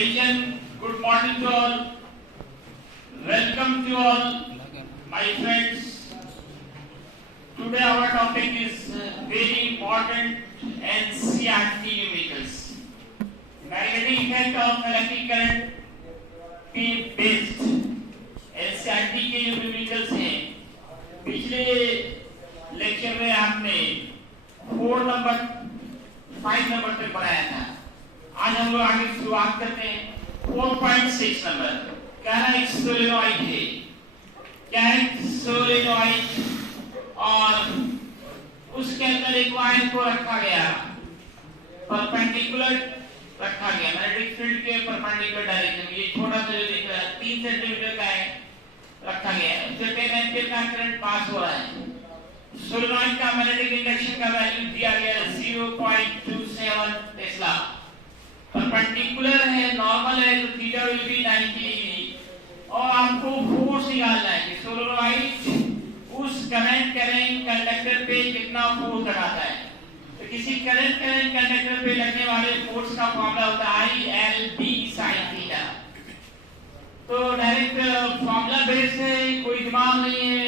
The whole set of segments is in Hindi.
Ladies and good morning to all. Welcome to all, my friends. Today our topic is very important NCERT numericals. Magnetic effect of electric current पे based NCERT के जो numericals हैं, पिछले लेक्चर में आपने 4 नंबर 5 नंबर तक पढ़ाया था। आज हम लोग आगे शुरुआत करते हैं 4.6 नंबर। क्या है? एक सोलेनॉइड है। क्या है? सोलेनॉइड और उसके अंदर एक वायर को रखा गया, परपेंडिकुलर रखा गया, मैग्नेटिक फील्ड के परपेंडिकुलर डायरेक्शन। ये छोटा सा जो दिख रहा है 3 सेंटीमीटर का है, रखा गया है। उससे 10 एम्पीयर का करंट पास हो रहा है। सोलेनॉइड का मैग्नेटिक इंडक्शन का वैल्यू दिया गया है 0.27 टेस्ला। परपेंडिकुलर है, नॉर्मल है, तो थीटा विल बी 90 डिग्री। और आपको फोर्स निकालना है कि सोलेनॉइड उस करंट कंडक्टर पे कितना फोर्स लगाता है। तो किसी करंट कंडक्टर पे लगने वाले फोर्स का फॉर्मूला होता है ILB sin थीटा। तो डायरेक्ट फॉर्मूला बेस है, कोई दिमाग नहीं है,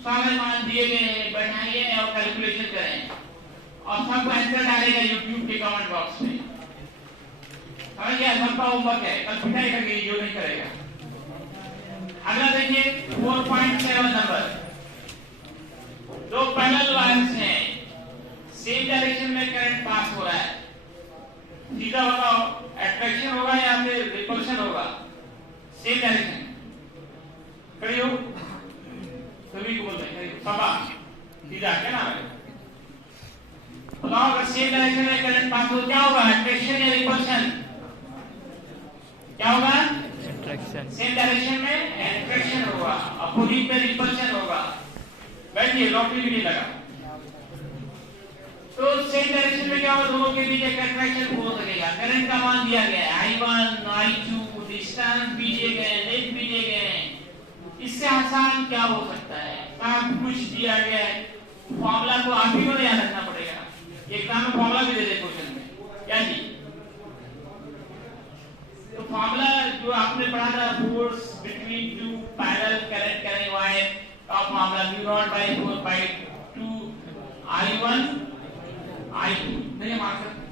सारे मान दिए गए हैं, बैठाइए और कैलकुलेशन करें और सब आंसर डालेगा YouTube के कमेंट बॉक्स में। ये सबका होमवर्क है, कल पिटाएगा कि जो नहीं करेगा। अगला देखिए 4.7 नंबर। दो पैरेलल वायर्स हैं, सेम डायरेक्शन में करंट पास हो रहा है। सीधा बताओ, अट्रैक्शन होगा या फिर रिपल्शन होगा? Same direction. खड़ी हो, सभी को बोलते हैं पापा सीधा, क्या नाम है? बताओ, अगर सेम डायरेक्शन में करंट पास हो क्या होगा? अट्रैक्शन या रिपल्शन? क्या होगा? अट्रैक्शन। सेम डायरेक्शन में अट्रैक्शन होगा, अपोजिट में रिपल्शन होगा। बैठिए, लॉटरी भी नहीं लगा। तो सेम डायरेक्शन में क्या होगा? दोनों के बीच एक अट्रैक्शन फोर्स लगेगा। करंट का मान दिया गया है I1, I2, डिस्टेंस भी दिए गए हैं, लेंथ भी दिए गए हैं। इससे आसान क्या हो सकता है? सब कुछ दिया गया है। फॉर्मूला को आप ही को याद रखना पड़ेगा। एग्जाम में फॉर्मूला भी दे दे क्वेश्चन में। क्या जी? तो फॉर्मूला जो आपने पढ़ा था, force between two parallel current carrying wire का फॉर्मूला μ0/4/2 I1 I2 नहीं मार सकते।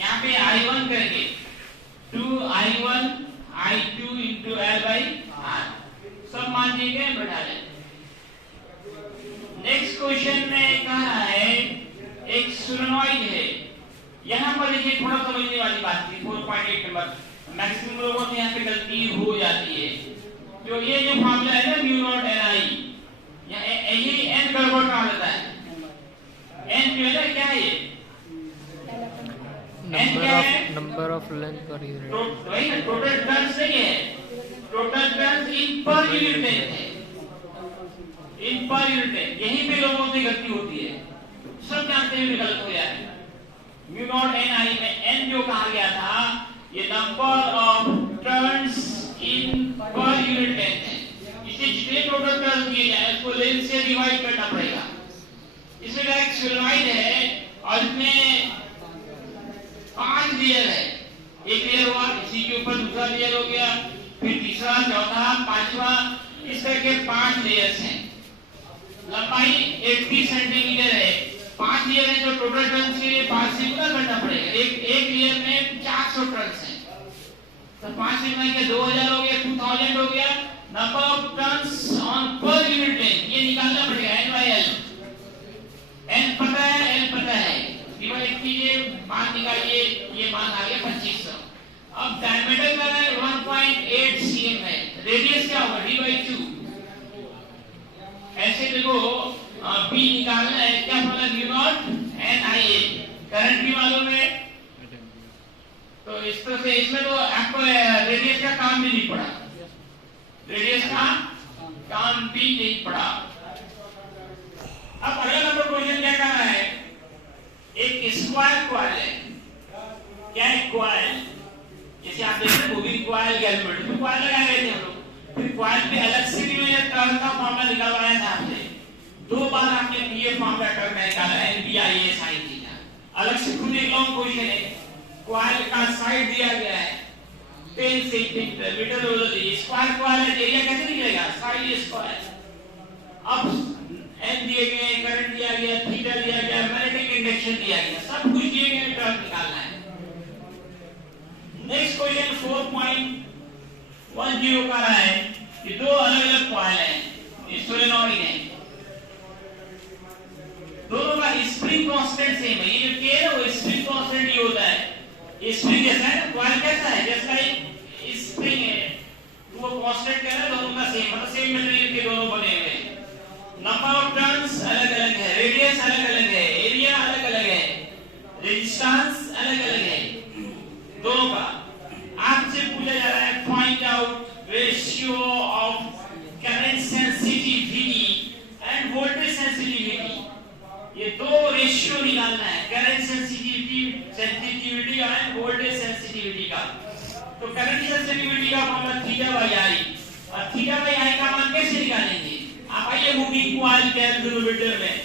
यहाँ पे I1 करेंगे 2I1 I2 into L/R, सब मान दिए गए, बैठा लें। नेक्स्ट क्वेश्चन में कहा है एक सोलेनॉइड है। यहाँ पर देखिए थोड़ा समझने वाली बात थी 4.8 नंबर। मैक्सिमम लोगों से यहाँ पे गलती हो जाती है। तो ये जो फॉर्मूला है ना μ0 Ni, ये n गड़बड़ कहाँ रहता है? n जो है ना, क्या है ये? Number of length per unit. वही ना, टोटल टर्न्स नहीं है, total turns in per unit length है, इन पर यूनिट लेंथ। यहीं पे लोगों से गलती होती है, सब जानते हुए गलत हो जाते हैं। μ0 Ni में n जो कहा गया था, ये number of turns in per unit length है। इसे जितने टोटल टर्न्स दिए जाए उसको लेंथ से डिवाइड करना पड़ेगा। इसमें एक सोलेनॉइड है और इसमें 5 लेयर है। एक लेयर हुआ, इसी के ऊपर दूसरा लेयर हो गया, फिर तीसरा, चौथा, पांचवा, इस तरह के 5 लेयर्स हैं। लंबाई 80 सेंटीमीटर है। 5 लेयर है, जो टोटल टर्न से 5 से गुना करना पड़ेगा। एक लेयर में 400 टर्न्स हैं, तो 5 से गुना किया 2000 हो गया, 2000 हो गया। Number of turns on per unit length ये निकालना पड़ेगा, N/L। N पता है, L पता है, डिवाइड कीजिए, मान निकालिए, ये मान आ गया 2500। अब डायमीटर का 1.8 cm है, रेडियस क्या होगा? D/2। ऐसे देखो, B निकालना है, क्या फॉर्मूला? μ0 Ni। करंट भी मालूम है, तो इस तरह से इसमें तो आपको रेडियस का काम भी नहीं पड़ा, रेडियस का काम भी नहीं पड़ा। अब अगला नंबर क्वेश्चन क्या करना है? एक स्क्वायर कॉइल है। क्या है? कॉइल। जैसे आप देखते हैं मूविंग कॉइल, गैल्वेटिक तो कॉइल लगाए गए थे हम लोग। फिर कॉइल पे अलग से भी मैंने टर्न का फॉर्मूला निकालवाया था आपसे। 2 बार आपने ये फॉर्मूला टर्न में निकाला है, NBIA sin थीटा। अलग से खुद एक लॉन्ग क्वेश्चन है। क्वाल का साइड दिया गया है 10 सेंटीमीटर हो जाती है। स्क्वायर क्वाल एरिया कैसे निकलेगा? Side square. अब एन दिए गए, करंट दिया गया, थीटा दिया गया, मैग्नेटिक इंडक्शन दिया गया, सब कुछ दिए गए, टर्म निकालना है। नेक्स्ट क्वेश्चन 4.10 का रहा है कि दो अलग-अलग क्वाइल हैं, सोलेनॉइड है, दोनों का स्प्रिंग कांस्टेंट सेम है। ये जो के है वो स्प्रिंग कांस्टेंट ही होता है। ये स्प्रिंग जैसा है, क्वाइल कैसा है? जैसा एक स्प्रिंग है, वो कांस्टेंट क्या है? दोनों का सेम, मतलब सेम मटेरियल के दोनों बने हुए हैं। नंबर ऑफ टर्न्स अलग-अलग है, रेडियस अलग-अलग है, एरिया अलग-अलग है, रेजिस्टेंस अलग-अलग है दोनों का। आपसे पूछा जा रहा है find out ratio of current sensitivity end voltage sensitivity. ये दो रेशियो निकालना है, current sensitivity end voltage sensitivity का। तो करंट सेंसिटिविटी का फॉर्मूला थीटा बाई आई, और थीटा बाई आई का मान कैसे निकालेंगे? आप आइए मूविंग कॉइल कैलकुलेटर में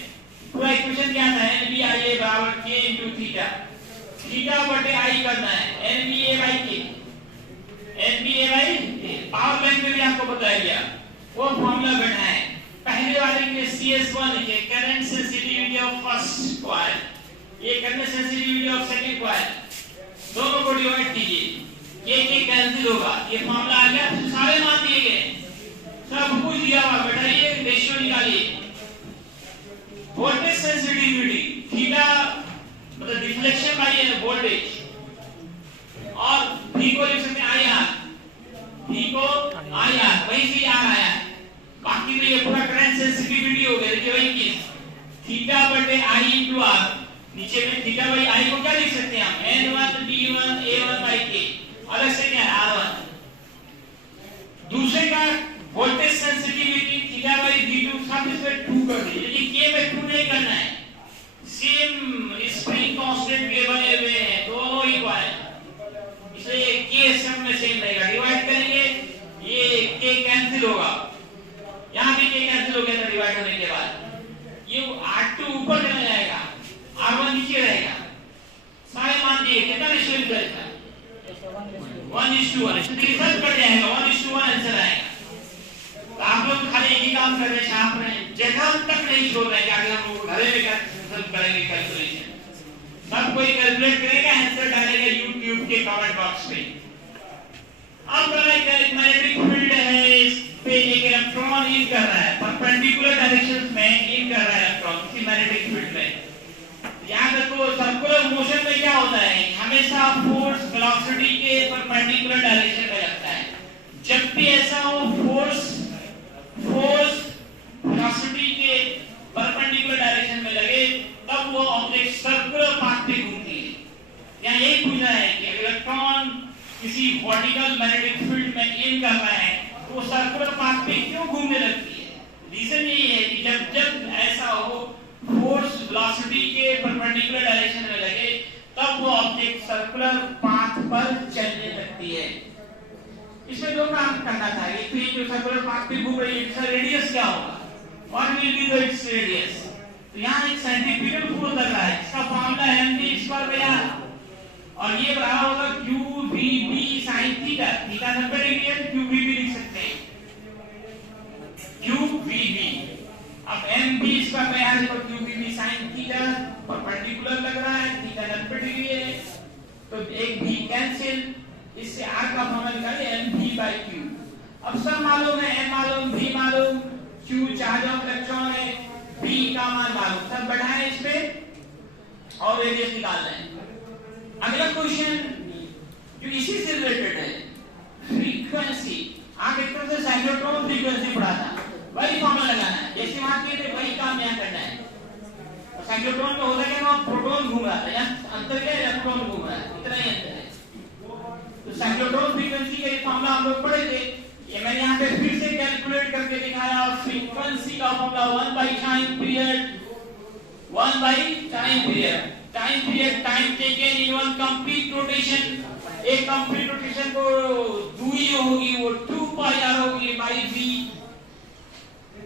पूरा इक्वेशन क्या था? NBA बराबर K into थीटा, थीटा बटे I करना है, NBA by K, NBA by K। Power bank में भी आपको बताया गया, वो फॉर्मूला बैठा है। पहले वाले के CS1 लिखे, current sensitivity of first coil, ये current sensitivity of second coil, दोनों को डिवाइड कीजिए, K कैंसिल होगा, ये फॉर्मूला आ गया। सारे मान दिए गए, सब कुछ दिया हुआ, बैठाइए, रेशियो निकालिए। वोल्टेज सेंसिटिविटी थीटा मतलब डिफ्लेक्शन बाई वोल्टेज, और V को लिख सकते हैं IR, V को IR, वही से R आया है। बाकी तो ये पूरा करंट सेंसिटिविटी हो गया। देखिए वही चीज, थीटा बटे I into R, नीचे में थीटा बाई I को क्या लिख सकते हैं हम? N1 D1 A1 by K, अलग से क्या है R1। दूसरे का voltage sensitivity theta by V2, सब इसमें 2 कर दीजिए, लेकिन K में 2 नहीं करना है। सेम स्प्रिंग कांस्टेंट के बने हुए हैं दोनों ही कॉइल, इसलिए K सब में सेम रहेगा। डिवाइड करेंगे, ये K कैंसिल होगा, यहाँ भी K कैंसिल हो गया था डिवाइड होने के बाद। ये R2 ऊपर चला जाएगा, R1 नीचे रहेगा। सारे मान दिए, कितना रेशियो निकलेगा? 1:1, रिजल्ट कट जाएगा, 1:1 आंसर आएगा। तो आप लोग खाली एक ही काम कर रहे हैं, छाप रहे हैं, जगह तक नहीं छोड़ रहे हैं कि आगे हम लोग घरे में करेंगे कैलकुलेशन। सब कोई कैलकुलेट करेगा, आंसर डालेगा YouTube के कमेंट बॉक्स में। अब मैग्नेटिक फील्ड है, इस पे एक इलेक्ट्रॉन इन कर रहा है, परपेंडिकुलर डायरेक्शंस में इन कर रहा है इलेक्ट्रॉन किसी मैग्नेटिक फील्ड में। याद रखो सर्कुलर मोशन में क्या होता है, हमेशा फोर्स वेलोसिटी के परपेंडिकुलर डायरेक्शन में लगता है। जब भी ऐसा हो फोर्स वेलोसिटी के परपेंडिकुलर डायरेक्शन में लगे, तब वो ऑब्जेक्ट सर्कुलर पाथ पे घूमती है। यहाँ यही पूछा है कि इलेक्ट्रॉन किसी वर्टिकल मैग्नेटिक फील्ड में इन कर रहा है तो वो सर्कुलर पाथ पे क्यों घूमने लगती है? रीजन यही है कि जब ऐसा हो फोर्स वेलोसिटी के परपेंडिकुलर डायरेक्शन में लगे, तब वो ऑब्जेक्ट सर्कुलर पाथ पर चलने लगती है। इसमें दो काम करना था, एक तो ये जो सर्कुलर पाथ पे घूम रही है, इसका रेडियस क्या होगा, what will be the its radius. तो यहाँ एक सेंट्रीफ्यूगल फोर्स लग रहा है, इसका फॉर्मूला है mv²r, और ये बराबर होगा qvb sin theta, theta 90 degree है, qvb लिख सकते हैं, qvb। अब mv²r देखो qvb sin थीटा परपेंडिकुलर लग रहा है, थीटा 90 डिग्री है, तो एक v कैंसिल, इससे r का फॉर्मूला निकालिए mv/q। अब सब मालूम है, m मालूम, v मालूम, q चार्ज ऑफ इलेक्ट्रॉन है, v का मान मालूम, सब बैठाए इस पे और रेडियस निकालना है। अगला क्वेश्चन जो इसी से रिलेटेड है, फ्रीक्वेंसी। आप एक तरह से साइक्लोट्रॉन फ्रीक्वेंसी पढ़ा था, वही फॉर्मूला लगाना है, जैसे वहां किए थे वही काम यहाँ करना है। तो साइक्लोट्रॉन में होता क्या ना, प्रोटॉन घूम रहा था, यहाँ अंतर क्या है, इलेक्ट्रॉन घूम रहा है, इतना ही अंतर है। तो साइक्लोट्रॉन फ्रीक्वेंसी का ये फॉर्मूला हम लोग पढ़े थे, ये मैंने यहाँ पे फिर से कैलकुलेट करके दिखाया। और फ्रीक्वेंसी का फॉर्मूला 1/टाइम पीरियड, 1/टाइम period, time period time taken in one complete rotation. एक कंप्लीट रोटेशन को दूरी जो होगी वो 2πr होगी बाई v,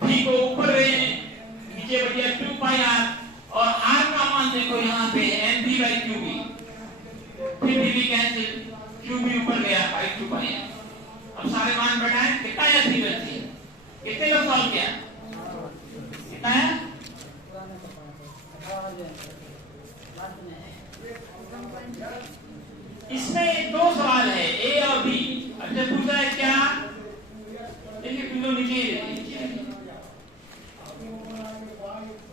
v को ऊपर रहे नीचे बढ़िया 2πr, और r का मान देखो यहाँ पे n3 by qb, फिर भी कैंसिल, qb ऊपर गया by 2 पाई। अब सारे मान बढ़ाएं, कितना है 3 बची, कितने लोग सॉल्व किया, कितना है? इसमें दो सवाल है, ए और बी। अच्छा पूछा है क्या, देखिए बिल्कुल नीचे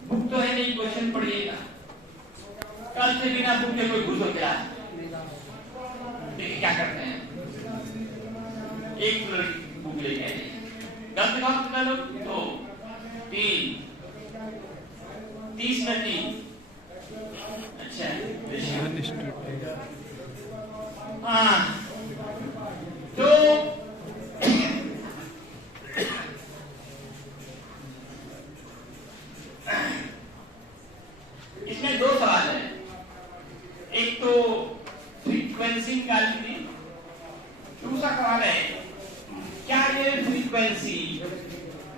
बुक तो है नहीं, क्वेश्चन पढ़िएगा, कल से बिना बुक के कोई घुसो क्या। देखिए क्या करते हैं, एक बुक लेके आइए, गलत काम कर लो तो 30 में 3। अच्छा हाँ, तो इसमें दो सवाल है, एक तो फ्रीक्वेंसी निकालनी थी, दूसरा सवाल है क्या ये फ्रीक्वेंसी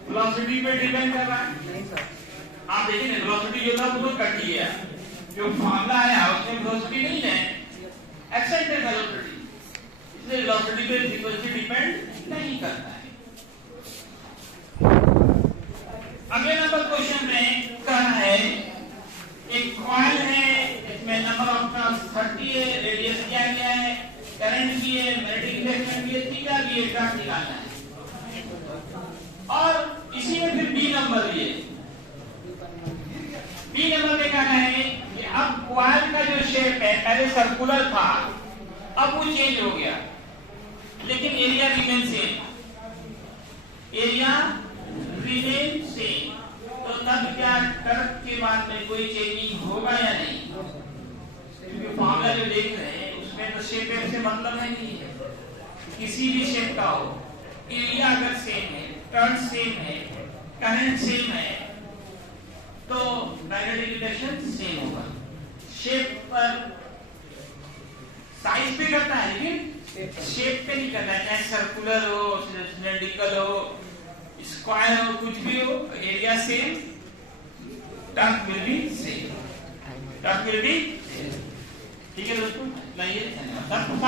वेलोसिटी पे डिपेंड कर रहा है? नहीं सर, आप देखिए ना वेलोसिटी जो था वो तो कट ही गया, जो फॉर्मूला आया उसमें वेलोसिटी नहीं है, एक्सेंटेड वेलोसिटी, इसलिए वेलोसिटी पे फ्रीक्वेंसी डिपेंड नहीं करता है। अगले नंबर क्वेश्चन में कह रहा है एक कॉइल है, इसमें नंबर ऑफ टर्न्स 30 है, रेडियस दिया गया है, करंट की है, मैग्नेटिक इंडक्शन की है, थीटा की है, टॉर्क निकालना है। और इसी में फिर बी नंबर दिए, बी नंबर में कहना है कि अब कॉइल का जो शेप है पहले सर्कुलर था, अब वो चेंज हो गया, लेकिन area remain same, area remain same, तो तब क्या टर्क के बाद में कोई चेंजिंग होगा या नहीं? क्योंकि फॉर्मूला जो देख रहे हैं उसमें तो शेप से मतलब है नहीं है, किसी भी शेप का हो, एरिया अगर सेम है, टर्न सेम है, करंट सेम है, तो मैग्नेटिक इंडक्शन सेम होगा। शेप पर साइज पे करता है लेकिन शेप पे नहीं करता है, चाहे सर्कुलर हो, सिलेंड्रिकल हो, स्क्वायर हो, कुछ भी हो, area same, torque will be same, torque will be. ठीक है दोस्तों, धन्यवाद।